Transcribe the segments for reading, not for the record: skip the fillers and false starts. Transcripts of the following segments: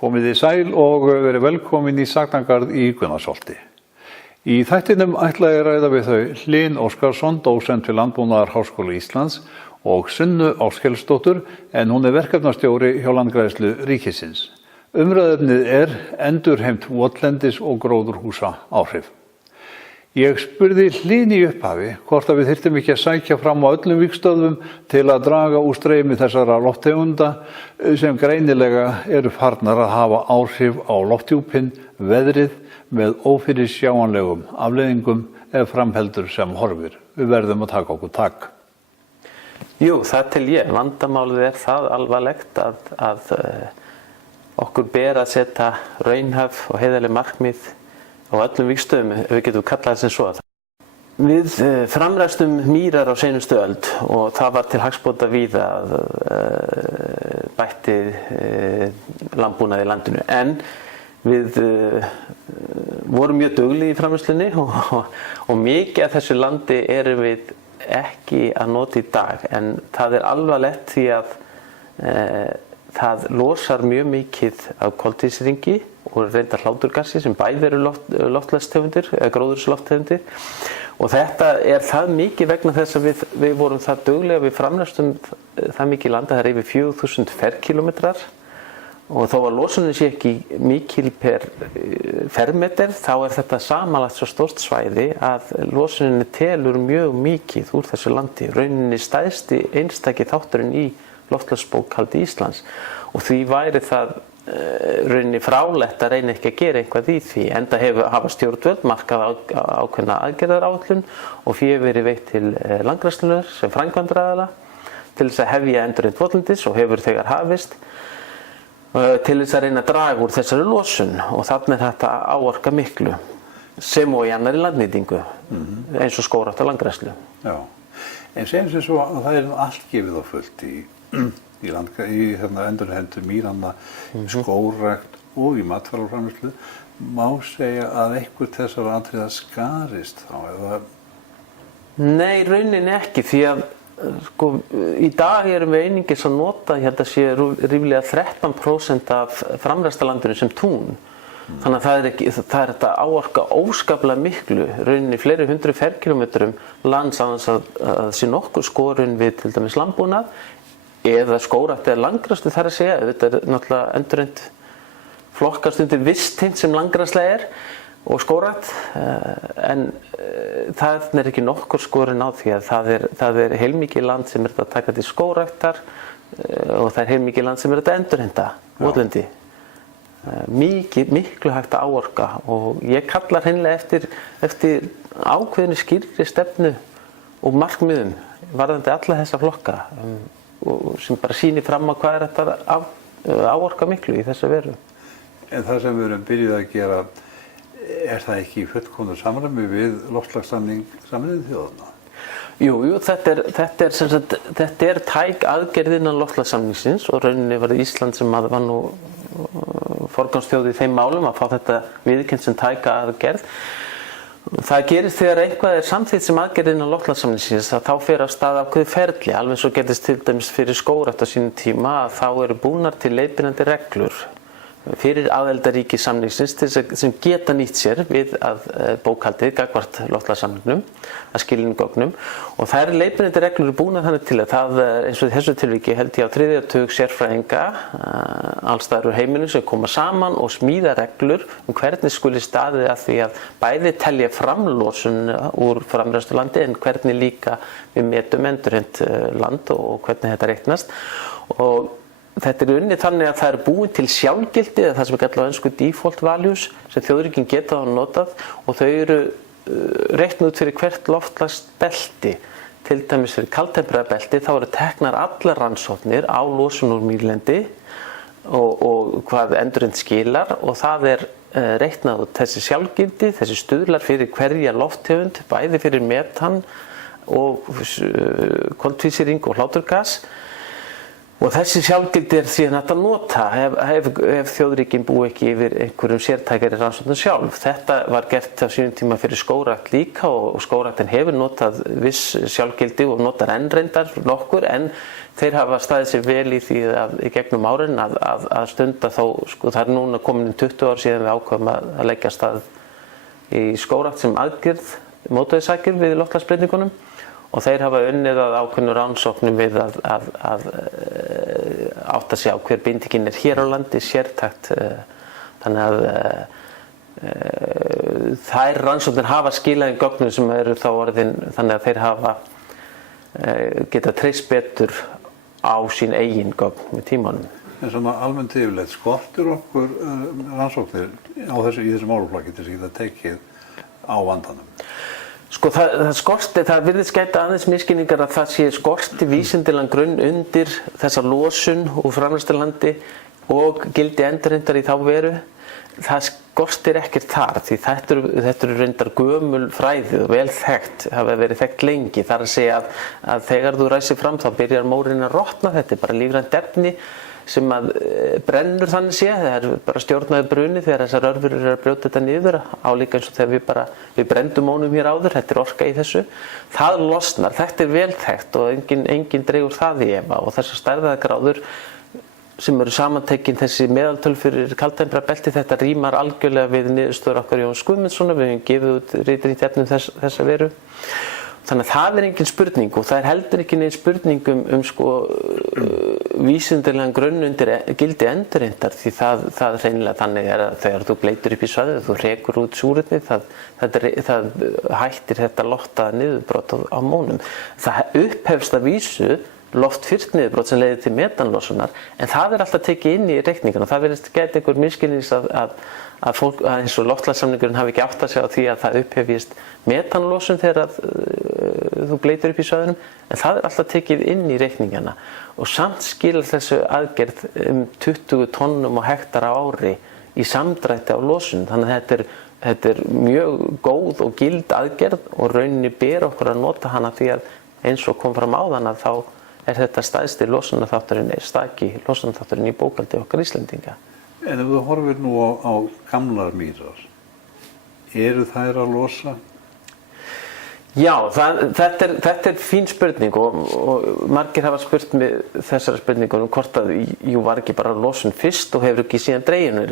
Komið þið sæl og verið velkomin í Sagnagarð í Gunnarsholti. Í þættinum ætla ég að ræða við þau Hlyn Óskarsson, dósent við Landbúnaðarháskóla Íslands og Sunnu Áskelsdóttur en hún verkefnastjóri hjá Landgræðslu ríkisins. Umræðefnið endurheimt votlendis og gróðurhúsa áhrif. Ég spurði Hlyn í upphafi hvort við þyrftum ekki að sækja fram á öllum vígstöðvum til að draga úr streymi þessara lofttegunda sem greinilega eru farnar að hafa áhrif á lofthjúpinn, veðrið með ófyrirsjáanlegum afleiðingum ef framheldur sem horfir. Við verðum að taka okkur tak. Jú, það til ég. Vandamálið það alvarlegt að okkur ber að setja raunhæf og heiðarleg markmið á öllum vígstöðum, ef við getum kallað það sem svo. Við framræstum mýrar á seinustu öld og það var til hagsbóta víða að bætti landbúnaði í landinu. En við vorum mjög duglegir í framræslunni og mikið af þessu landi erum við ekki að nota í dag. En það alvarlegt því að það losar mjög mikið af koltvísýringi og reyndar hláturgassi sem bæði eru loftslagstegundir eða gróðurhúsalofttegundir. Og þetta það mikið vegna þess að við vorum það duglega, við framræstum það mikið landa, það yfir 4000 ferkílómetrar og þó að losunin sé ekki mikil per fermeter þá þetta samanlagt svo stórt svæði að losunin telur mjög mikið úr þessu landi. Rauninni stærsti einstaki þátturinn í loftslagsbókhaldi Íslands og því væri það rauninni frálegt að reyna ekki að gera eitthvað í því enda hafa stjórnvöld markað ákveðna aðgerðaráætlun og fé verið veitt til Landgræðslunnar sem framkvæmdaraðila til þess að hefja endurheimt votlendis og hefur þegar hafist til þess að reyna að draga úr þessari losun og þarna þetta áorka miklu sem og í annarri landnýtingu eins og skógrækt og landgræðslu. Já, en segjum sem svo að það allt gefið á fullt í endurheimtu mýranna, skógrækt og í matvælaframleiðslu, má segja að eitthvað þessara atriða skarist þá eða? Nei, rauninni ekki því að í dag erum við einungis að nota, ég held að sé ríflega 13% af framræstalandinu sem tún. Þannig að það þetta áorka óskaplega miklu, rauninni fleiri hundruð ferkílómetrum lands annars að sé nokkur skorun við til dæmis landbúnað eða skógrækt eða landgræðslu þar að segja. Þetta náttúrulega endurheimt flokkast undir vistheimt sem landgræðsla og skógrækt en það ekki nokkur skorun á því að það heilmikið land sem að taka til skógræktar og það heilmikið land sem að endurheimta votlendi. Miklu hægt að áorka og ég kallar hreinlega eftir ákveðinni skýrri stefnu og markmiðum varðandi alla þessa flokka og sem bara sýnir fram á hvað þetta áorka miklu í þessa veru. En það sem við erum byrjuð að gera, það ekki í fullkomnu samræmi við loftslagssamning Sameinuðu þjóðanna? Jú, þetta tæk aðgerð innan loftslagssamningsins og rauninni var Ísland sem var nú forgangsþjóð í þeim málum að fá þetta viðurkennt sem tæka aðgerð. Það gerist þegar eitthvað samþykkt sem aðgerð innan loftslagssamningsins að þá fer af stað ákveðið ferli, alveg eins og gerðist til dæmis fyrir skógrækt á sínum tíma að þá eru búnar til leiðbeinandi reglur fyrir aðildarríki samningsins sem geta nýtt sér við að bókhaldið gagnvart loftslagssamningnum að skilinni gögnum og þær leiðbeinandi reglur búnar þannig til að það eins og í þessu tilviki held ég á 3. tug sérfræðinga alls staðar úr heiminum sem koma saman og smíða reglur hvernig skuli staðið að því að bæði telja framlosun úr framræstulandi en hvernig líka við metum endurheimt land og hvernig þetta reiknast og þetta unnið þannig að það búin til sjálfgildi eða það sem kallað á ensku default values sem þjóðríkin geta notað og þau eru reiknuð út fyrir hvert loftslagsbelti. Til dæmis fyrir kaldtemperabelti þá eru teknar allar rannsóknir á losun úr mýrlendi og hvað endurheimt skilar og það reiknað út þessi sjálfgildi, þessi stuðlar fyrir hverja lofttegund, bæði fyrir metan og koltvísýring og hláturgas. Og þessi sjálfgildi síðan hægt að nota ef þjóðríkin búi ekki yfir einhverjum sértækari rannsóknum sjálf. Þetta var gert á sínum tíma fyrir skógrækt líka og skógræktin hefur notað viss sjálfgildi og notar enn reyndar nokkur, en þeir hafa staðið sér vel í því í gegnum árin að stunda þá, það er núna komin 20 ár síðan við ákveðum að leggja stað í skógrækt sem aðgerð, mótvægisaðgerð við loftslagsbreytingunum. Og þeir hafa unnið að ákveðnum rannsóknum við að átta sig á hver bindingin hér á landi sértækt. Þannig að þær rannsóknir hafa skilað gögnum sem eru þá orðin, þannig að þeir hafa geta treyst betur á sín eigin gögn með tímanum. En svona almennt yfirleitt, skortir okkur rannsóknir í þessu málaflokki til þess að geta tekið á vandanum? Sko það virðist gæta aðeins misskilningar að það sé skorti vísindilegan grunn undir þessa losun úr framleiðslulandi og gildi endurheimtar í þá veru. Það skortir ekkert þar því þetta eru reyndar gömul fræði og vel þekkt, hafa verið þekkt lengi. Það er að segja að þegar þú ræsir fram þá byrjar mórinn að rotna, þetta er bara lífrænt efni sem að brennur þannig sé, það er bara stjórnaði bruni þegar þessar örfur eru að brjóta þetta niður, álíka eins og þegar við brendum mónum hér áður, þetta er orka í þessu. Það losnar, þetta er vel þekkt og engin dregur það í efa og þessar stærðargráður sem eru samantekin þessi meðaltöl fyrir kaldtemperabelti, þetta rímar algjörlega við niðurstöður okkar Jóns Guðmundssonar, við höfum gefið út ritrýnt efni þessa veru. Þannig að það er engin spurning og það er heldur ekki neinn spurning vísindilegan grunn undir gildi endurheimtar því það hreinlega þannig er að þegar þú bleytir upp í svæðið, þú rekur út súrefni, það hættir þetta lottaða niðurbrot á mónum. Það upphefst að vísu loftfyrt niðurbrot sem leiðir til metanlosunar, en það er alltaf tekið inn í reikninguna. Það virðist gæti einhver misskilnings að fólk, eins og loftslagssamningurinn hafi ekki átt að segja á því að það upphefjist metanlosun þegar þú bleytir upp í svæðunum, en það er alltaf tekið inn í reikningana og samt skilar þessu aðgerð 20 tonnum á hektar á ári í samdrætti á losun. Þannig að þetta er mjög góð og gild aðgerð og rauninni ber okkur að nota hana því að eins og kom fram áðan að þá er þetta stærsti losunarþátturinn, staki losunarþátturinn í bókhaldi okkar Íslendinga. En ef þú horfir nú á gamlar mýrar, eru þær að losa? Já, þetta er fín spurning og margir hafa spurt mig þessara spurningunum hvort að var ekki bara losun fyrst og hefur ekki síðan dreginu.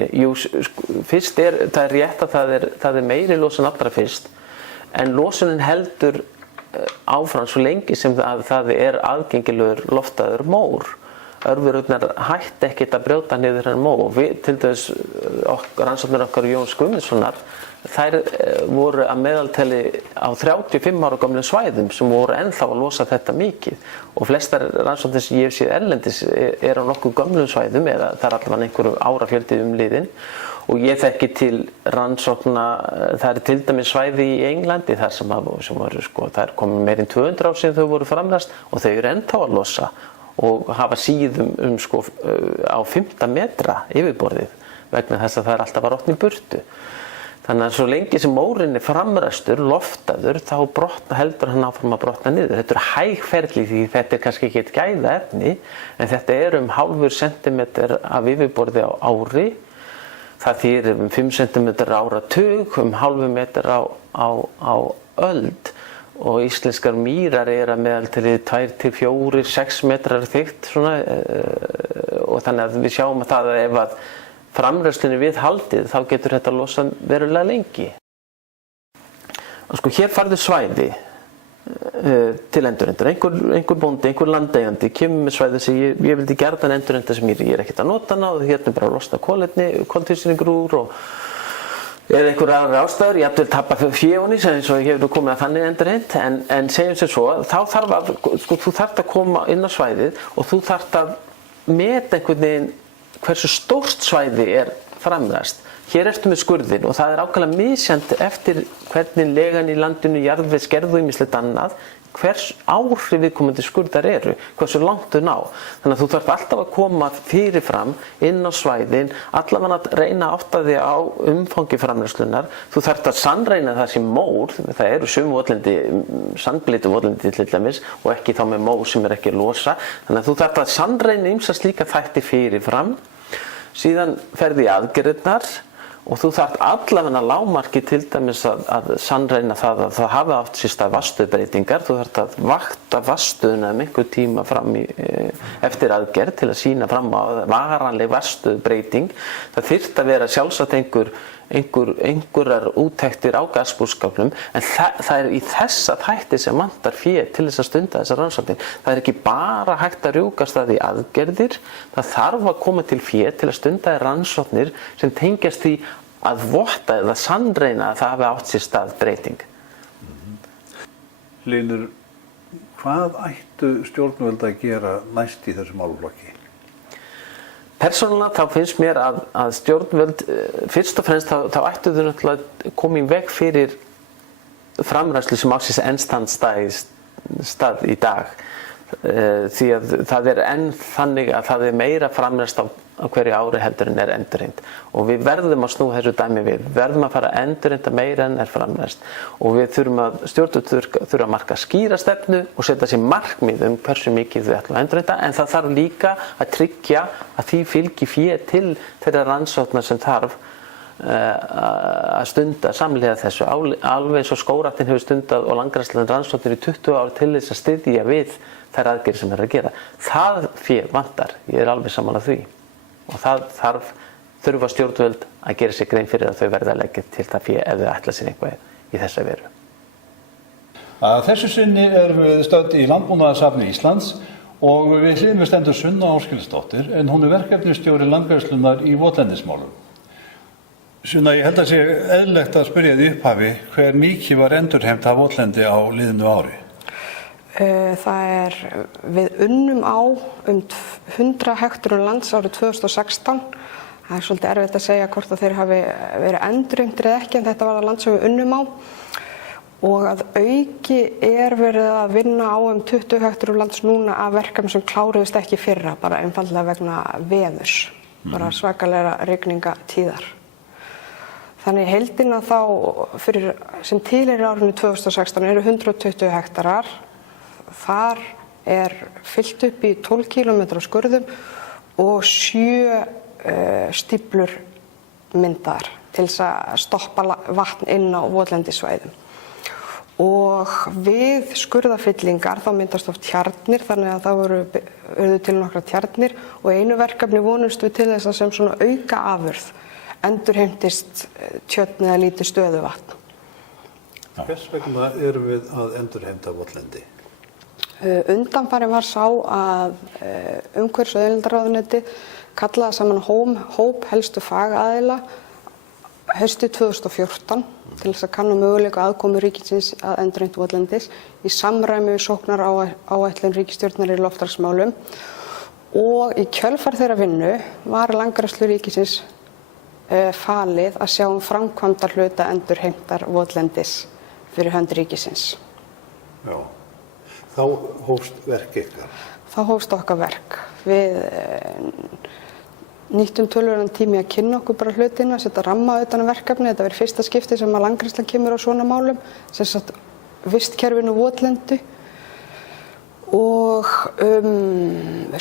Fyrst það er rétt að það er meiri losun allra fyrst, en losunin heldur áfram svo lengi sem það er aðgengilegur loftaður mór. Örverurnar hætti ekkert að brjóta niður hennar mór og við, til dæmis rannsóknir okkar Jóns Guðmundssonar, þær voru að meðaltali á 35 ára gömlum svæðum sem voru ennþá að losa þetta mikið og flestar rannsóknir sem ég hef séð erlendis á nokkuð gömlum svæðum eða það er allavega einhverju árafjöldi liðin og ég þekki til rannsókna, það er til dæmis svæði í Englandi þar sem voru það er komin meir en 200 ár síðan þau voru framræst og þau eru ennþá að losa og hafa síðum á 15 metra yfirborðið vegna þess að það er alltaf að rotna í burtu. Þannig að svo lengi sem mórinn er framræstur, loftaður, þá heldur hann áfram að brotna niður. Þetta er hægferli því þetta er kannski ekki eitt gæða efni, en þetta er 0,5 sentimeter af yfirborði á ári. Það þýðir 5 sentimeter áratug, 0,5 meter á öld. Og íslenskar mýrar að meðaltali 2 til 4, 6 metrar þykkt svona, og þannig að við sjáum að það ef að framræstunni við haldið þá getur þetta losa verulega lengi. Og hér farðu svæði til endurheimtar. Einhver bóndi, einhver landeigandi kemur með svæði sem ég vildi gjarnan endurheimta sem ég er ekkert að nota hana og hérna bara losna koltvísýringur úr og eða einhver aðrar ástæður, ég vil tappa fjöunni eins og ég hefur komið að þannig endurheimt, en segjum sem svo, þá þú þarft að koma inn á svæðið og þú þarft að meta einhvern veginn hversu stórt svæði er framræst. Hér ertu með skurðinn og það er ákaflega misjafnt eftir hvernig legan í landinu, jarðvegsgerð og ýmislegt annað hvers áhrif viðkomandi skurðar eru, hversu langt þau ná. Þannig að þú þarf alltaf að koma fyrirfram inn á svæðin, allavega að reyna að átta þig á umfangi framleiðslunnar. Þú þarf að sannreyna það sem mór, það eru sum votlendi, sandbleytu votlendi til dæmis og ekki þá með mór sem ekki losa. Þannig að þú þarf að sannreyna ýmsa slíka þætti fyrirfram, síðan ferði í aðgerðirnar og þú þarft allavega lágmarki til dæmis að sannreyna það að það hafi átt sér stað vatnstöðubreytingar. Þú þarft að vakta vatnstöðuna einhver tíma fram eftir aðgerð til að sýna fram á varanleg vatnstöðubreyting. Það þyrfti að vera sjálfsagt einhverjar úttektir á gasbúskapnum, en það er í þessa þætti sem vantar fé til þess að stunda þessar rannsóknir. Það er ekki bara hægt að rjúkast það í aðgerðir, það þarf að koma til fé til að stunda rannsóknir sem tengjast því að votta eða sannreyna að það hafi átt sér stað breyting. Hlynur, hvað ættu stjórnvöld að gera næst í þessum málaflokki? Persónulega þá finnst mér að stjórnvöld, fyrst og fremst þá ættu þau náttúrulega koma í veg fyrir framræslu sem á sér stað í dag. Því að það er enn þannig að það er meira framræst á hverju ári heldur en endurheimt. Og við verðum að snúa þessu dæmi við. Við verðum að fara að endurheimta meira en framræst. Og við stjórnvöld þurfa að marka skýra stefnu og setja sér markmið hversu mikið þau ætla að endurheimta. En það þarf líka að tryggja að því fylgi fé til þeirra rannsóknar sem þarf að stunda samhliða þessu. Alveg eins og skógræktin hefur stundað og landgræðslan rannsóknir í 20 ár til þess að styðja við þær aðgerðir sem er að gera. Það fé vantar, ég er alveg sammála því. Og það þurfa stjórnvöld að gera sér grein fyrir að þau verða að leggja til það fé ef þau ætla sér eitthvað í þessa veru. Að þessu sinni erum við stödd í Landbúnaðarsafni Íslands og við hlýðum við stendur Sunna Ásgeirsdóttir, en hún er verkefnisstjóri landgræðslunnar í votlendismálum. Sunna, ég held að sé eðlilegt að spyrja þig upphafi hver mikið var endurheimt af votlendi á liðnu ári? Við unnum á 100 hekturum lands árið 2016. Það er svolítið erfitt að segja hvort að þeir hafi verið endurheimtir eða ekki, en þetta var það land sem við unnum á. Og að auki er verið að vinna á 20 hekturum lands núna af verkefnum sem kláruðust ekki fyrra, bara einfaldlega vegna veðurs, bara svakalega rigningatíðar. Þannig heildina þá sem til er árinu 2016 eru 120 hektarar. Þar er fyllt upp í 12 km skurðum og 7 stíflur myndaðar til þess að stoppa vatn inn á votlendissvæðum. Og við skurðafyllingar þá myndast oft tjarnir, þannig að það urðu til nokkra tjarnir, og einu verkefni vonumst við til þess að sem svona auka afurð endurheimtist tjörn eða lítið stöðuvatn. Hvers vegna erum við að endurheimta votlendi? Undanfarið var sá að umhverfis- og auðlindaráðuneytið kallaði saman hóp helstu fagaðila haustið 2014 til þess að kanna möguleika aðkomu ríkisins að endurheimt votlendis í samræmi við sóknaráætlun ríkisstjórnar í loftslagsmálum, og í kjölfar þeirra vinnu var Landgræðslu ríkisins falið að sjá framkvæmda hluta endurheimtar votlendis fyrir hönd ríkisins. Já. Þá hófst verk ykkar? Þá hófst okkar verk. Við nýttum töluverðan tími að kynna okkur bara hlutina, setja ramma utan um verkefni. Þetta verið fyrsta skipti sem að Landgræðslan kemur á svona málum, sem sagt vistkerfinu votlendi. Og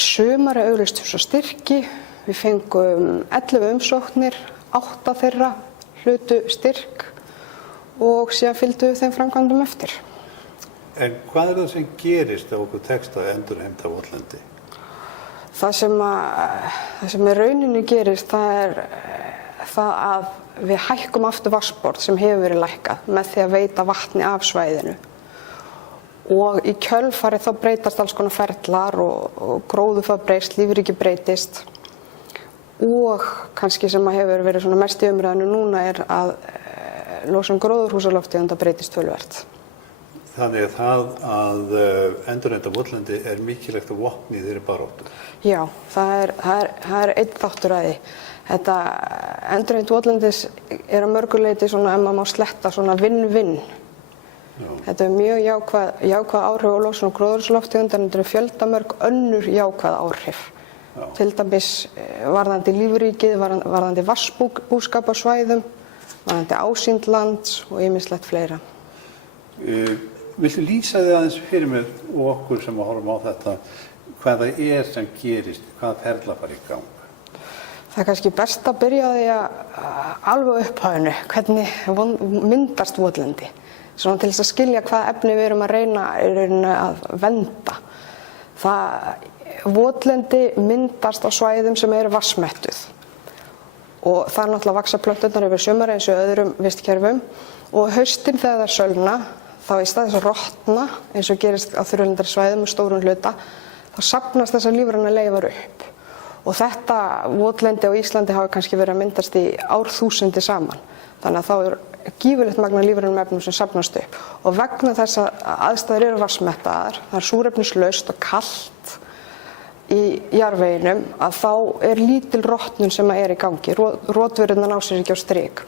sumarið auglýstu svo styrki. Við fengum 11 umsóknir, 8 þeirra hlutu styrk og síðan fylgdu þeim framkvæmdum eftir. En hvað er það sem gerist ef okkur tekst að endurheimta votlendi? Það sem í rauninni gerist, það er það að við hækkum aftur vatnsborð sem hefur verið lækkað með því að veita vatni af svæðinu. Og í kjölfarið þá breytast alls konar ferlar og gróðurfar breyst, lífríki breytist. Og kannski sem hefur verið svona mest í umræðinu núna er að losun gróðurhúsalofttegunda breytist töluvert. Þannig að það að endurheimta votlendi er mikilvægt að vopn í þeirri baráttu? Já, það er einn þáttur að því. Þetta endurheimt votlendis er að mörgu leyti svona, ef maður má sletta, svona vinn-vinn Þetta er mjög jákvæð áhrif á losun gróðurhúsalofttegunda, en þetta eru fjöldamörg önnur jákvæð áhrif. Til dæmis varðandi lífríkið, varðandi vatnsbúskap á svæðum, varðandi ásýnd lands og ýmislegt fleira. Viltu lýsa þig aðeins fyrir mér og okkur sem að horfum á þetta, hvað það er sem gerist, hvað ferla fara í gang? Það er kannski best að byrja á því að alveg upphæðinu, hvernig myndast votlendi. Svona til þess að skilja hvað efni við erum að reyna að vernda. Votlendi myndast á svæðum sem eru vatnsmettuð. Og það er náttúrulega vaxa plönturnar yfir sumar eins og öðrum vistkerfum. Og haustin þegar það sölna, þá í stað þess að rotna, eins og gerist á þurrlendarsvæðum með stórum hluta, þá safnast þessar lífrænu leifar upp. Og þetta votlendi á Íslandi hafa kannski verið að myndast í árþúsundi saman. Þannig að þá er gífurlegt magn af lífrænum efnum sem safnast upp. Og vegna þess að aðstæður eru vatnsmettaðar, það er súrefnislaust og kalt í jarðveginum, að þá er lítil rotnun sem er í gangi. Rotverurnar ná sér ekki á strik.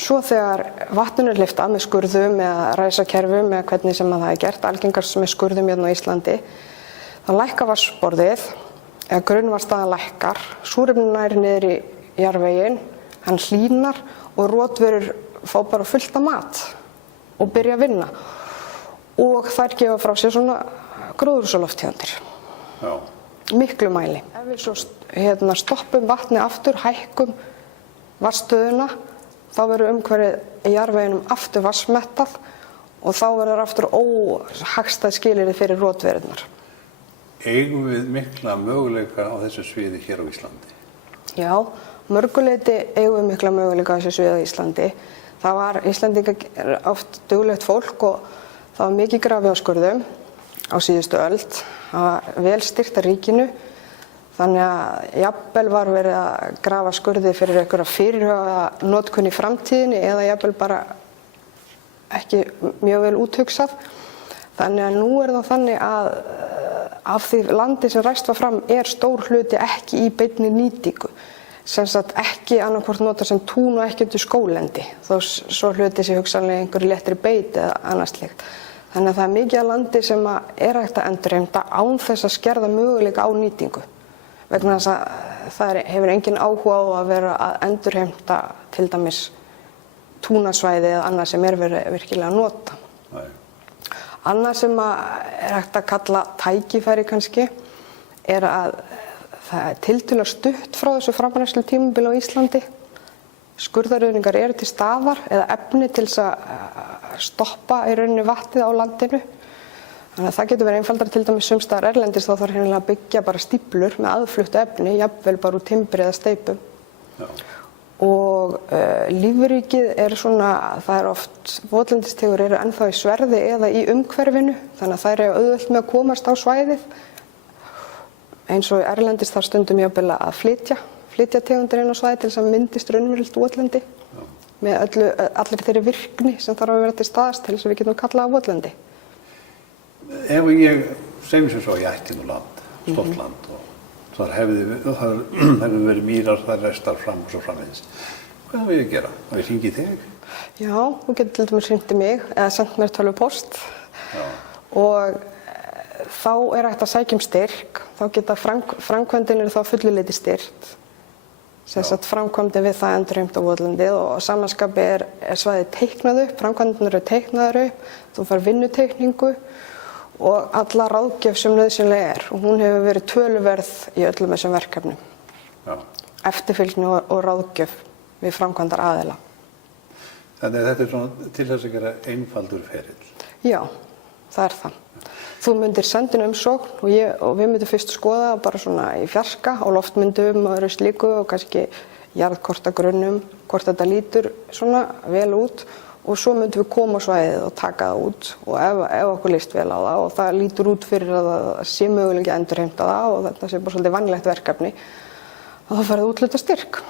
Svo þegar vatninu er hleypt af með skurðum eða ræsakerfum eða hvernig sem það er gert, algengast með skurðum hérna á Íslandi, þá lækkar vatnsborðið, eða grunnvatnsstaðan lækkar, súrefnið nær niður í jarðveginn, hann hlýnar og rotverur fá bara fullt af mat og byrja að vinna. Og þær gefa frá sér svona gróðurhúsalofttegundir. Miklu mæli. Ef við svo stoppum vatni aftur, hækkum vatnsstöðuna, þá verður umhverfið í jarðveginum aftur vatnsmettað og þá verður aftur óhagstæð skilyrði fyrir rotverurnar. Eigum við mikla möguleika á þessu sviði hér á Íslandi? Já, mörguleyti eigum við mikla möguleika á þessu sviði á Íslandi. Það var Íslendingar oft duglegt fólk og það var mikið grafið á skurðum á síðustu öld. Það var vel styrkt af ríkinu, þannig að jafnvel var verið að grafa skurði fyrir einhverja fyrirhugaða notkun í framtíðinni eða jafnvel bara ekki mjög vel úthugsað. Þannig að nú er það þannig að af því landi sem ræst var fram er stór hluti ekki í beinni nýtingu. Sem sagt ekki annarkvort nota sem tún og ekki undir skóglendi, þó svo hluti sé hugsanlega einhverju léttri beit eða annað slíkt. Þannig að það er mikið af landi sem er hægt að endurheimta án þess að skerða möguleika á nýtingu. Vegna þess að það hefur engin áhuga á að vera að endurheimta til dæmis túnasvæði eða annað sem er verið virkilega að nota. Nei. Annað sem er hægt að kalla tækifæri kannski er að það er tiltölulega stutt frá þessu framræslu tímabili á Íslandi. Skurðarauðningar eru til staðar eða efni til þess að stoppa í rauninni vatnið á landinu. Þannig að það getur verið einfaldara til dæmis sums staðar erlendis, þá þarf hreinlega að byggja bara stíflur með aðfluttu efni, jafnvel bara úr timbri eða steipum. Já. Og lífríkið er svona, það er oft, votlendistegundir eru ennþá í sverði eða í umhverfinu, þannig að þær eru auðvelt með að komast á svæðið. Eins og erlendis þar stundum jafnvel að flytja tegundir inn á svæði til þess að myndist raunverulegt votlendi með allir þeirri virkni sem þarf að vera til staðast til þess að við getum kallað á votlendi. Ef ég segjum sem svo, ég ætti nú land, stórt land og þar hefðu verið mýrar, þar restar fram og svo framvegis. Hvað á ég að gera? Á ég hringi þig? Já, þú getur til dæmis hringt í mig eða sendt mér tölvupóst og þá er hægt að sækja styrk, þá geta framkvæmdin þá fulluleyti styrkt. Sem sagt framkvæmdin við það endurheimt á votlendið og samanskapi er svæðið teiknað upp, framkvæmdin eru teiknaðar upp, þú fær vinnuteikningu og alla ráðgjöf sem nauðsynlega er og hún hefur verið töluverð í öllum þessum verkefnum. Já. Eftirfylgni og ráðgjöf við framkvæmdar aðila. Þannig að þetta er svona til þess að gera einfaldur ferill. Já, það er það. Þú myndir senda inn umsókn og við myndum fyrst skoða bara svona í fjarska á loftmyndum og öðru slíku og kannski jarðkortagrunnum, hvort þetta lítur svona vel út og svo myndum við koma á svæðið og taka það út og ef okkur líst vel á það og það lítur út fyrir að það sé mögulega endurheimta það og þetta sé bara svolítið vanlegt verkefni, þá farið útluta styrk.